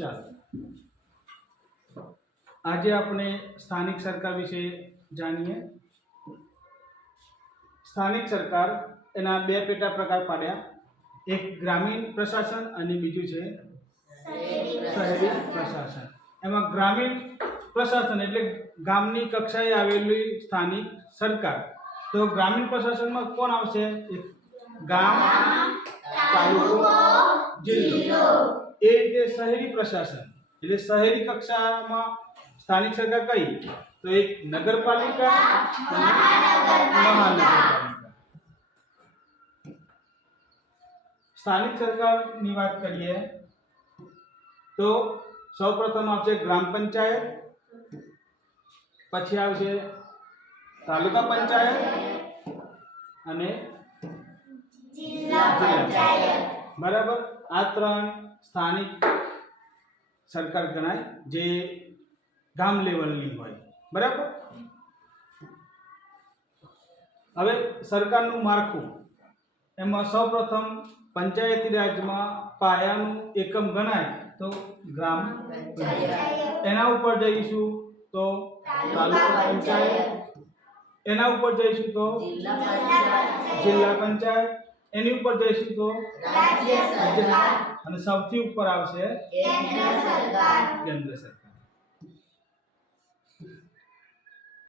ચાલો આજે આપણે સ્થાનિક સરકાર વિશે જાણીએ। સ્થાનિક સરકાર એના બે પેટા પ્રકાર પાડ્યા, એક ગ્રામીણ પ્રશાસન અને બીજું છે શહેરી પ્રશાસન। એમાં ગ્રામીણ પ્રશાસન એટલે ગામની કક્ષાએ આવેલી સ્થાનિક સરકાર। તો ગ્રામીણ પ્રશાસનમાં કોણ આવશે? ગામ, તાલુકો, જિલ્લો। એ રીતે શહેરી પ્રશાસન એટલે શહેરી કક્ષામાં સ્થાનિક સરકાર કઈ? તો એક નગરપાલિકા અને મહાનગરપાલિકા। સ્થાનિક સરકારની વાત કરીએ તો સૌપ્રથમ આવશે ગ્રામ પંચાયત, પછી આવશે તાલુકા પંચાયત અને જિલ્લા પંચાયત। બરાબર, આ ત્રણ સ્થાનિક સરકાર ગણાય જે ગામ લેવલની હોય। બરાબર, હવે સરકારનું માળખું એમાં સૌપ્રથમ પંચાયતી રાજમાં પાયાનું એકમ ગણાય તો ગ્રામ પંચાયત, એના ઉપર જઈશું તો તાલુકા પંચાયત, એના ઉપર જઈશું તો જિલ્લા પંચાયત, એની ઉપર જઈશું તો રાજ્ય સરકાર અને સૌથી ઉપર આવશે કેન્દ્ર સરકાર।